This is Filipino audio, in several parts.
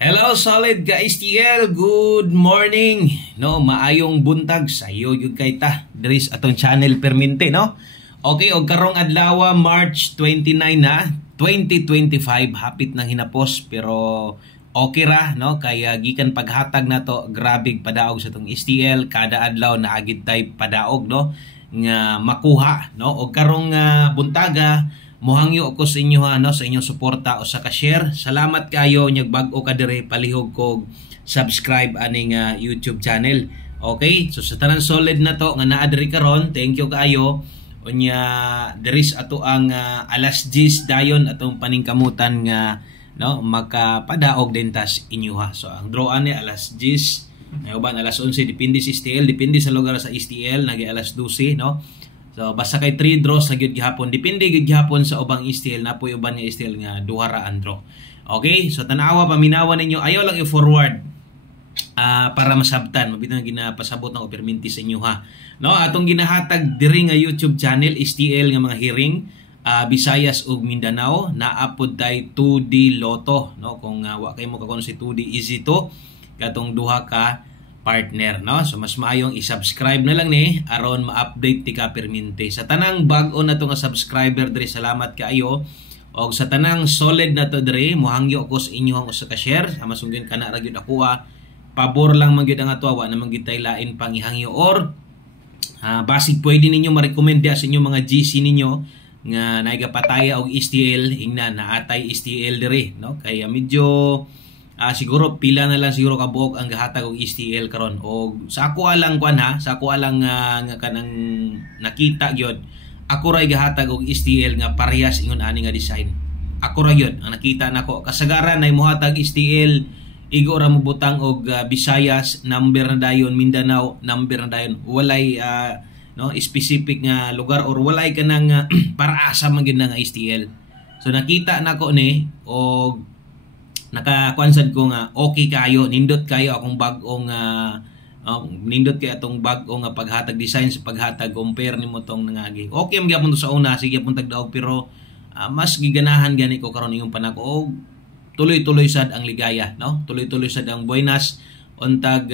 Hello solid ka STL, good morning. No, maayong buntag sayo gyud kay ta. Diri atong channel permente, no. Okay, og karong adlaw March 29 na 2025 hapit nang hinapos pero okay ra, no, kaya gikan paghatag nato grabig padaog sa atong STL kada adlaw na agid tay padaog, no, nga makuha, no. Og karong buntaga mohangyo ako sa inyo no, sa inyong suporta o sa ka-share. Salamat kayo nyag bag-o ka dire palihog kog subscribe aning YouTube channel. Okay? So sa tanan solid na to nga naa diri karon, thank you kayo. Unya diris ato ang alas 10 dayon atong paningkamutan nga no makapadaog din tas inyo ha. So ang draw ani alas 10, uban alas 11 depende sa STL, depende sa lugar sa STL nagi alas 12, no. So basta kay 3 draws na gyud gihapon, depende gyud gihapon sa ubang STL na puy uban nga STL nga duha ra ang draw. Okay, so tanawa paminawan ninyo, ayaw lang i-forward para masabtan mabitang ginapasabot ng perminti sa inyo ha. No, atong ginahatag diri nga YouTube channel STL nga mga hearing Visayas ug Mindanao, naapod tay 2D Lotto, no. Kung wa kay mo kakon si 2D easy to katong duha ka partner, no. So mas maayong i-subscribe na lang ni aron ma-update ti ka permente. Sa tanang bag-o na to nga subscriber diri, salamat kaayo. Og sa tanang solid na to diri, mohangyo ko sa inyo ang usa ka share, sama sunggen kana ra gyud ako pabor lang man gyud ang ato, wa na man gyud tay lain pang ihangyo or basig pwede ninyo ma-recommend sa inyo mga GC ninyo nga naigapataya og STL, ingna naatay STL diri, no. Kaya medyo siguro pila na lang siguro kabuok ang gahatag og STL karon. O sa ako alang kwan ha, sa ako alang nga kanang nakita gyud, ako ra gahatag og STL nga parehas ingon ani nga design. Ako ra gyud ang nakita nako. Kasagaran nay mohatag STL igo ra mo butang og Visayas number na dayon, Mindanao number na dayon. Walay no specific nga lugar or walay kanang para asa man gyud nga STL. So nakita nako ni og nakakuansad ko nga okay kayo, nindot kayo akong bag-ong nindot kay atong bag-o nga paghatag design sa paghatag compare nimo tong nangagi. Okay man gyapon to sa una, sige gyapon tagdaog pero mas giganahan gani ko karon ingong panako og tuloy-tuloy sad ang ligaya, no. Tuloy-tuloy sad ang buenas untag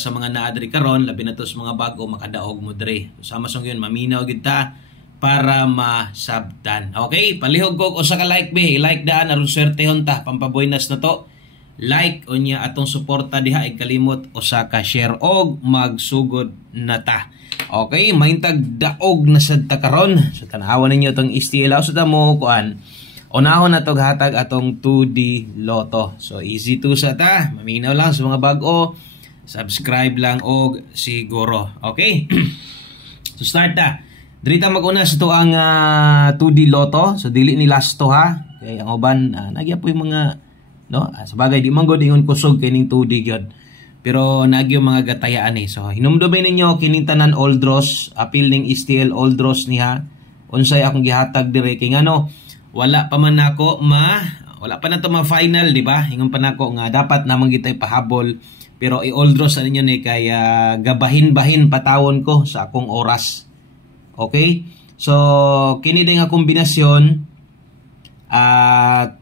sa mga naa diri karon, labi na to sa mga bag-o makadaog mo diri. Sama song yun maminaw gid ta para masabtan. Okay, palihog ko usa ka like be, like daan aron swertehon ta pampabuenas na to. Like unya atong suporta diha, ay kalimot usa ka share og magsugod na ta. Okay, maintag daog na sad ta karon. So tanawan ninyo tong STL so ta mo kuan. Unahon na to hatag atong 2D Lotto. So easy to sa ta, maminaw lang sa mga bag-o. Subscribe lang og siguro. Okay? So start ta. Dirita mag-una sa to ang 2D Lotto. So dili ni last to ha. Kay ang uban nagya po yung mga no, sa bagay di man gud ingon kusog kining 2D gyud. Pero nagyo mga gatayaan ni. So hinumdumay ninyo kining tanan all draws, appeal ning STL all draws niha. Unsay akong gihatag dire kay ngano wala pa man nako wala pa na to ma-final, di ba? Ingon pa nako nga dapat namang gitay pahabol. Pero i-all draws sa ninyo ni kaya gabahin-bahin patawon ko sa akong oras. Okay? So, kini din nga kombinasyon 4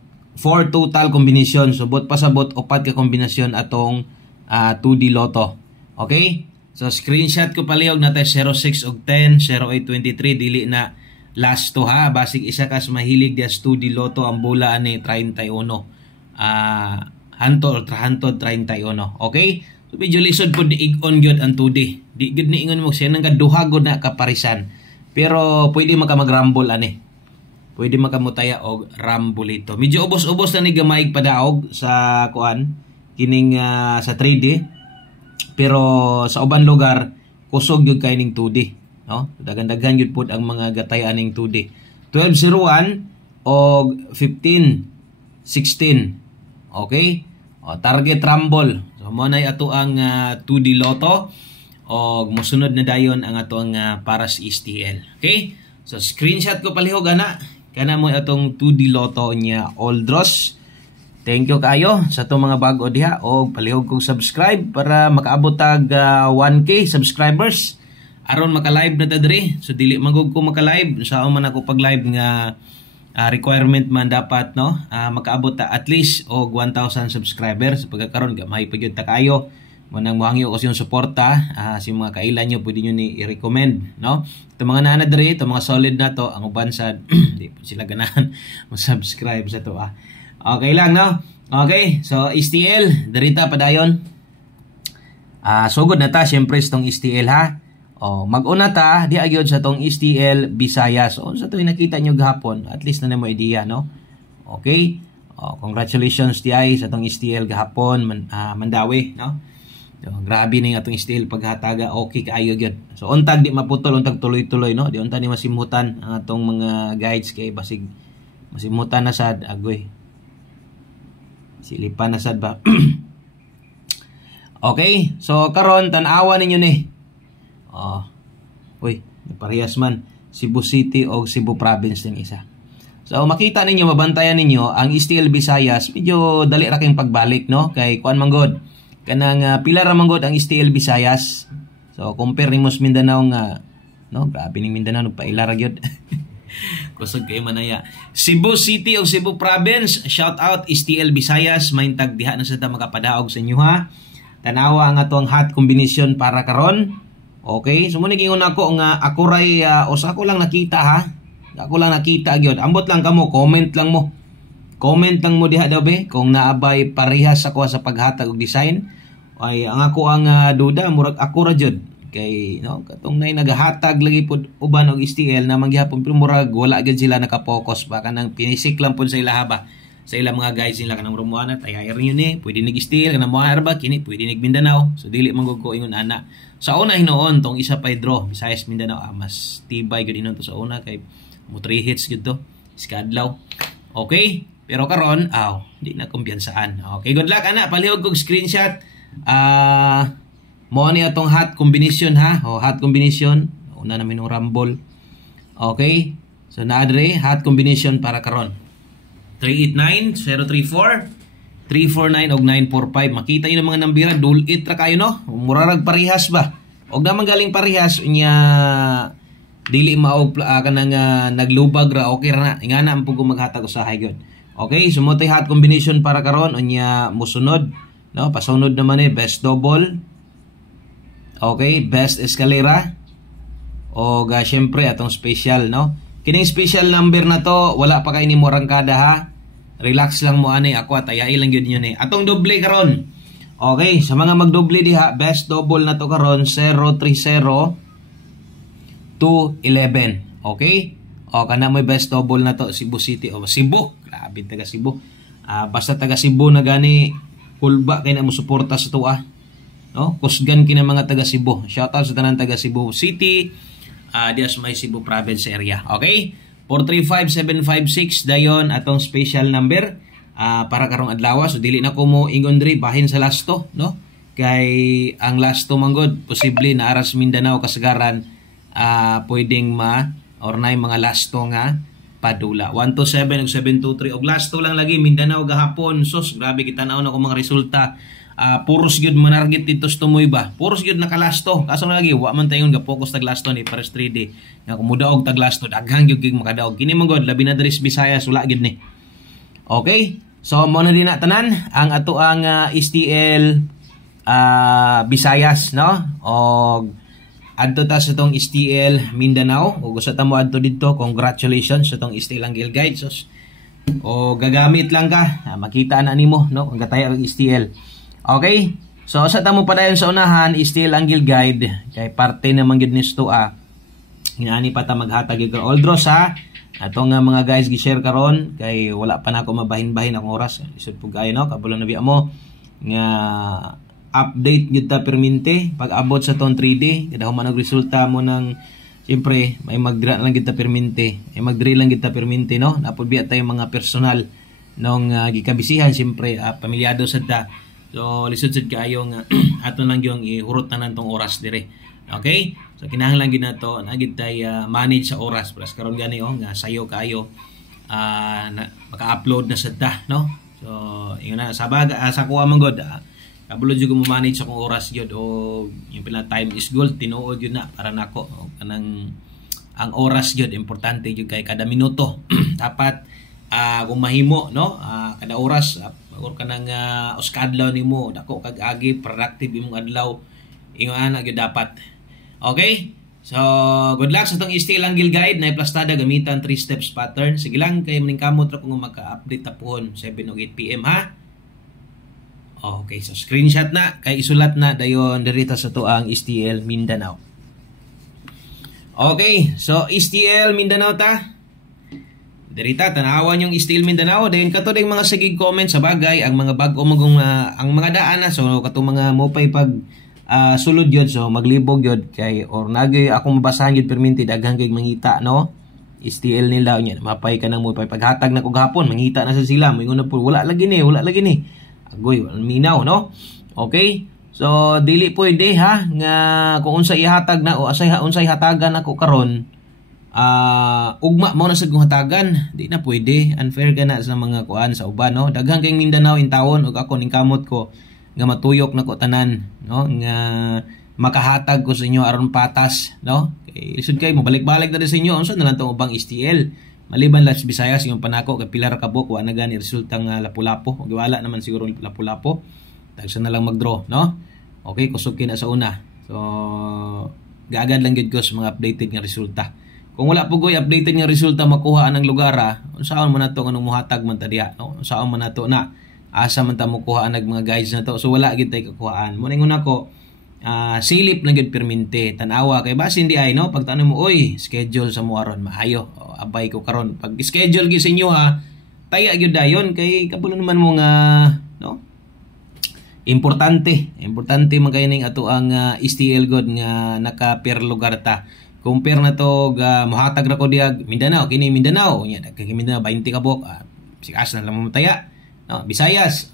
total kombinasyon. So, bot pasabot 4 ka kombinasyon atong 2D Lotto. Okay? So, screenshot ko palihog na tayo 06 og 10, 0823, dili na last to ha. Basig isa kas mahilig dias 2D Lotto ang bola ani 31. Hantod 31. Okay? So, medyo lisod po di igon gyud ang 2D. Di gyud ni ingon mo siya nang kaduha gud na kaparisan. Pero pwede makamag-rumble ani. Pwede makamutaya og rumble ito. Medyo ubos-ubos na ni gamay padaog sa kuan kining sa 3D. Pero sa uban lugar kusog gyud kay ning 2D, no? Dagan-daghan gyud pud ang mga gatayan ning 2D. 1201 og 1516. Okay? O target rumble. So mo nay ato ang 2D Lotto. O mosunod na dayon ang atong paras STL. Okay? So screenshot ko palihog ana kana mo atong 2D Lotto niya all draws. Thank you kayo sa atong mga bag-o diha og palihog kog subscribe para makaabot tag 1K subscribers aron maka-live na ta diri. So dili magug ko maka-live sa man ako pag-live nga requirement man dapat no makaabot ta at least og 1,000 subscribers pagkakaron gamay pa gyud ta kayo manang mohangyo ko yung suporta si mga kailan nyo pwede nyo ni i-recommend no ito mga nana diri ito mga solid na to ang uban sa di po sila ganahan mag-subscribe sa to okay lang no okay so STL dirita padayon sugod na ta syempre itong STL ha mag-una ta di agyod sa tong STL Visayas sa to nakita nyo gahapon at least na mo idea no okay congratulations di ay sa tong STL gahapon Mandawi no so, grabe ning atong STL paghataga okay kaayo gyud so untag di maputol untag tuloy-tuloy no di untag ni masimutan ang atong mga guides kay basig masimutan na sad agoy silipan na sad ba okay so karon tan-awa ninyo ni parehas man Cebu City o Cebu Province din isa so makita ninyo mabantayan ninyo ang STL Visayas medyo dali ra kayong pagbalik no kay kuan manggod kanang pila ra manggod ang STL Visayas so compare nimo sa Mindanao nga no grabe ning Mindanao nagpaila ra gyud kusog kay manaya Cebu City o Cebu Province shout out STL Visayas maintag diha na sa ta makapadaog sa inyo ha tanawa ang atong hot combination para karon okay so mo gingon ako nga ako ray usa ko lang nakita ha ako lang nakita gyud ambot lang kamo comment lang mo diha daw be kung naabay parehas ako sa paghatag og design ay ang ako ang duda murag ako ra jud kay no katong nay nagahatag lagi pud uban og STL na manggihapon pero murag wala gyud sila naka-focus ba kanang pinisik lang pud sa ilaha ba sa ilang mga guys nila kanang Romuana tayayar niyo ni pwede nig STL kanang mga ba kini pwede nig Mindanao so dili man ko ingon ana sa una hinoon tong isa pa draw Visayas Mindanao mas tibay gyud inon to sa una kay mo 3 hits gyud to iskadlaw okay pero karon di na kumpiyansaan. Okay, good luck ana. Palihog kog screenshot. Mo ni atong hot combination ha. Hot combination. Una na minong rumble. Okay. So naadre hot combination para karon. 389-034 349 og 945. Makita niyo mga nambira dulit ra kayo no. Murarag parehas ba? Og naman galing parehas nya dili maog kanang naglubag ra okay ra na. Ingana ang pugo maghatag usahay gyud. Okay, sumutay hot combination para karon unya musunod, no? Pasunod naman best double. Okay, best escalera. O syempre atong special, no? Kining special number na to, wala pa kay nimo rangkada ha. Relax lang mo ani, ako atayai lang gyud yun Atong doble karon. Okay, sa mga magdoble diha, best double na to karon 030 to 11. Okay? Kana may best double na to Cebu City o Cebu. Grabe taga Cebu. Basta taga Cebu na gani kulba kay na mo suporta sa tuwa. No? Kusgan kina mga taga Cebu. Shout out sa tanan taga Cebu City. Dias may Cebu Province area. Okay? 435756 dayon atong special number para karong adlaw. So dili na ko mo ingon diri bahin sa lasto, no? Kay ang lasto manggod posible na aras Mindanao kasagaran pwedeng or na mga lasto nga padula 127 ug 723 og lasto lang lagi Mindanao gahapon sus grabe kita naon ako mga resulta puros gyud manarget dito sa tumoy ba puros gyud nakalasto kaso lagi wa man tayon ga focus tag lasto ni pares 3D nga kumudaog tag lasto daghang gyud makadaog kini manggod labi na diri sa Visayas wala gyud ni okay so mo na din na tanan ang ato ang STL Visayas no og adto ta sa tong STL Mindanao o gusto ta mo adto dito congratulations sa tong STL Angle Guide o gagamit lang ka makita na nimo no ang gataya og STL okay so sa ta mo padayon sa unahan STL Angle Guide kay parte naman gid nisto inaani pa ta maghatag og all draws ha atong mga guys gi-share karon kay wala pa na ako mabahin-bahin akong oras isod pug ayo no kabalo na biya mo nga update gyud ta permente pag abot sa tong 3D kada human og resulta mo ng siyempre may magdira lang gyud ta permente ay magdiri lang gyud ta permente no napud biya tay mga personal nung gikabisihan siyempre pamilyado sad ta so lisod sad kaayo nga aton lang yung ihurot tanan tong oras dire okay so kinahanglan gyud nato na gyud tay manage sa oras plus karon gani nga sayo kaayo maka-upload na sad ta no so yun na sabaga sa kuha man god kabulod jud mo manage akong oras gyud o yung pila time is gold tinuod yun na para nako kanang ang oras jud importante jud kay kada minuto. Dapat kung mahimo no, kada oras or kanang uskadlaw nimo dako kag agi productive imong adlaw ingon ana gyud dapat. Okay? So, good luck sa itong steel angle guide na iplastada gamitan 3 steps pattern. Sige lang, kayo maning kamot ra kung maka-update tapuhon 7 o 8 PM ha. Okay, so screenshot na kay isulat na dayon dirita sa tuang STL Mindanao. Okay, so STL Mindanao ta. Dirita tanawan yung STL Mindanao dayon kato ding mga sigig comment sa bagay ang mga bag-o magong ang mga daan na so katong mga mopay pag sulod yun, so maglibog yun kay or nagay ako mabasahan yun perminti daghang kay mangita no STL nila nya mapay ka nang mo paghatag na kog hapon mangita na sa sila moingon na po wala lagi ni agoy minaw no. Okay, so dili pwede ha nga kung unsa ihatag na o unsay hatagan ako karon ugma mo na sa kong hatagan di na pwede, unfair ka na sa mga kuan sa uban no. Daghang kay Mindanao in tawon ug ako ning kamot ko nga matuyok na ko tanan no nga makahatag ko sa inyo aron patas no kay lisod kay mo balik-balik na sa inyo unsa na lang tong ubang STL maliban lang sa Visayas yung panako kay pilar ka buok wa na gani resulta nga lapu-lapo ug wala naman siguro lapu-lapo tagsa na lang mag-draw no. Okay, kusog kina sa una so gaagad lang gid ko sa mga updated nga resulta. Kung wala po goy updated nga resulta makuha ang lugar unsaon man nato anong muhatag man ta diha no unsaon man nato na asa man ta mo kuha nag mga guides na to so wala gid tay kakuhaan mo ningon ako silip na gid perminti tan-awa kay base hindi ay no pag tanong mo oy schedule sa mo aron maayo abay ko karon pag schedule gid sa inyo taya gyud dayon kay kapulo naman mo nga no importante man kay ning ato ang STL god nga naka per lugar ta compare na to mohatag ra ko diag Mindanao kini Mindanao nya kay Mindanao 20 ka bok sikas na lang mo taya no, Visayas.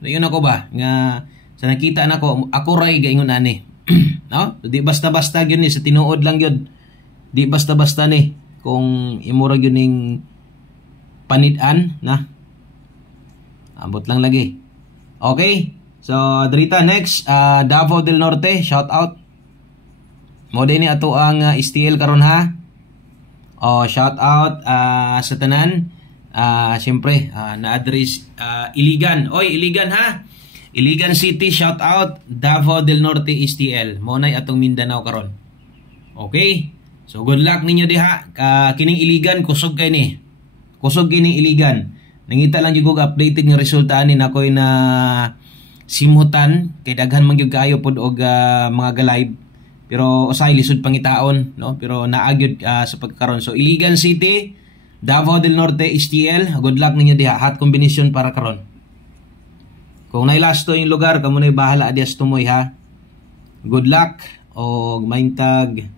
Yun ako ba nga sa nakita nako ako ray gaingon ani. No? Di basta-basta gyud ni sa tinuod lang gyud. Di basta-basta ni kung imura gyud ning panit-an na. Ambot lang lagi. Okay? So Drita next Davao del Norte, shout out. Mo ni ato ang STL karon ha. Shout out sa tanan. Siyempre, na-address Iligan. Oy, Iligan ha. Iligan City, shout out. Davao del Norte STL. Monay atong Mindanao karon. Okay? So, good luck ninyo diha. Kining Iligan, kusog kay ni. Kusog kining Iligan. Nangita lang yung updated ng resulta ni na ko'y na simhutan. Kay daghan man yung kayo pod og mga galive. Pero usay lisod pangitaon. No? Pero naagyod sa pagkaroon. So, Iligan City, Davao del Norte STL, good luck ninyo diha, hot combination para karon. Kung nailasto yung lugar, kamo na bahala adias tumoy ha. Good luck o maintag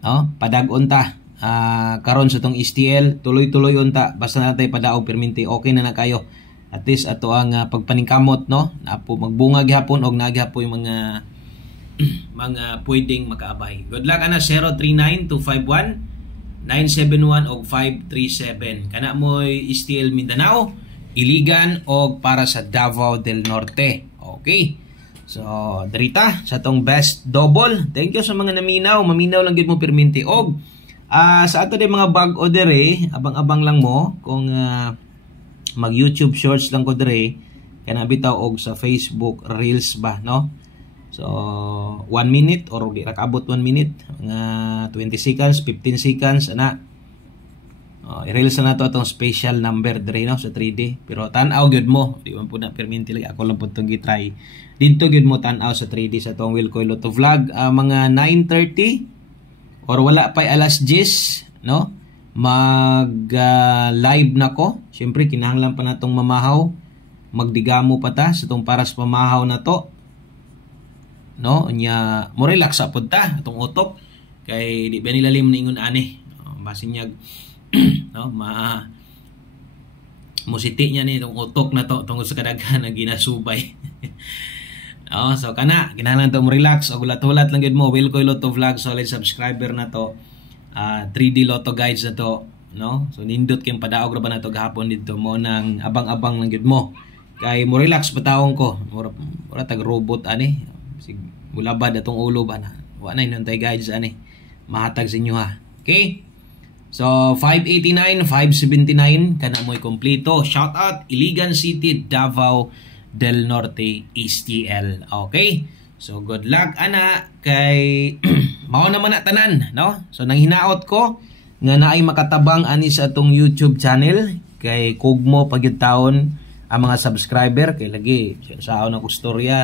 no, padag-on ta. Karon sa tong STL, tuloy-tuloy unta basta natay padaog perminti, okay na kayo. At least ato ang pagpaningkamot no, napo magbunga gihapon og nagyapon yung mga pwedeng makaabay. Good luck ana 039-251 971 og 537 kana moy STL Mindanao, Iligan og para sa Davao del Norte. Okay. So, drita sa tong best double. Thank you sa mga maminaw lang gid mo perminti og sa ato di mga bag-o dire, abang-abang lang mo kung mag YouTube shorts lang ko dire kana bitaw og sa Facebook Reels ba no. So, 1 minute or di ra kaabot 1 minute, mga 20 seconds, 15 seconds ana. I-reels na to atong special number dire no sa 3D. Pero tan-aw gyud mo, di man pud na perminti lagi ako lang pud tong gitry. Didto gyud mo tan-aw sa 3D sa tong Wilcoy Lotto Vlog mga 9:30 or wala pa alas 10 no. Mag live na ko. Syempre kinahanglan pa natong mamahaw. Magdigamo pa ta sa tong paras pamahaw na to. No nya mo relax sa pud ta atong utok kay di ba nilalim ningon ani basin niya no musiti niya ni itong utok na to tungod sa kadaghan na ginasubay. So kana kinahanglan to mo relax og ulat-ulat lang gid mo. Wilcoy Lotto Vlog solid subscriber na to, 3D Lotto guides na to no. So nindot kay padaog ra ba nato gahapon didto mo nang abang-abang lang gid mo kay mo relax patawon ko mura tag robot ani sig bulabad atong ulo ba na wa na inon tay guides ani mahatag sa inyo ha. Okay? So 589, 579 kana mo'y kompleto. Shout out Iligan City, Davao del Norte, STL. Okay? So good luck ana kay mao naman na tanan, no? So nang hinaot ko nga naay makatabang ani sa atong YouTube channel kay kugmo pagyud taon ang mga subscriber kay lagi sa ako na kustorya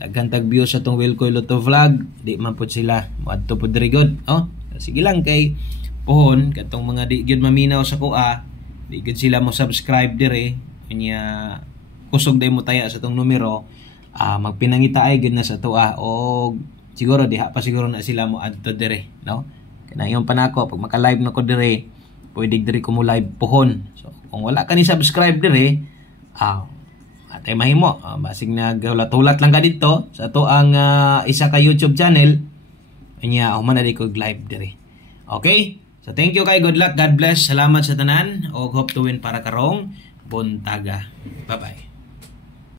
daghantag views sa atong Wilcoy Lotto vlog, di man pud sila moadto pud diri god, no? Sige lang kay pohon katong mga di gyud maminaw sa kuha, di gyud sila mo subscribe dire nya kusog day mo taya sa tong numero, magpinangita ay gyud na sa tuwa o siguro diha pa siguro na sila mo adto dire, no? Kanayon pa nako pag maka-live nako dire, pwede dire ko mo live pohon. So kung wala ka ni subscribe dire, atay mahimo, basig naghulat-hulat lang ka dito sa ato ang isa ka YouTube channel nya man na di ko live dire. Okay? So thank you kay, good luck, God bless, salamat sa tanan, og hope to win para karong buntaga. Bye bye.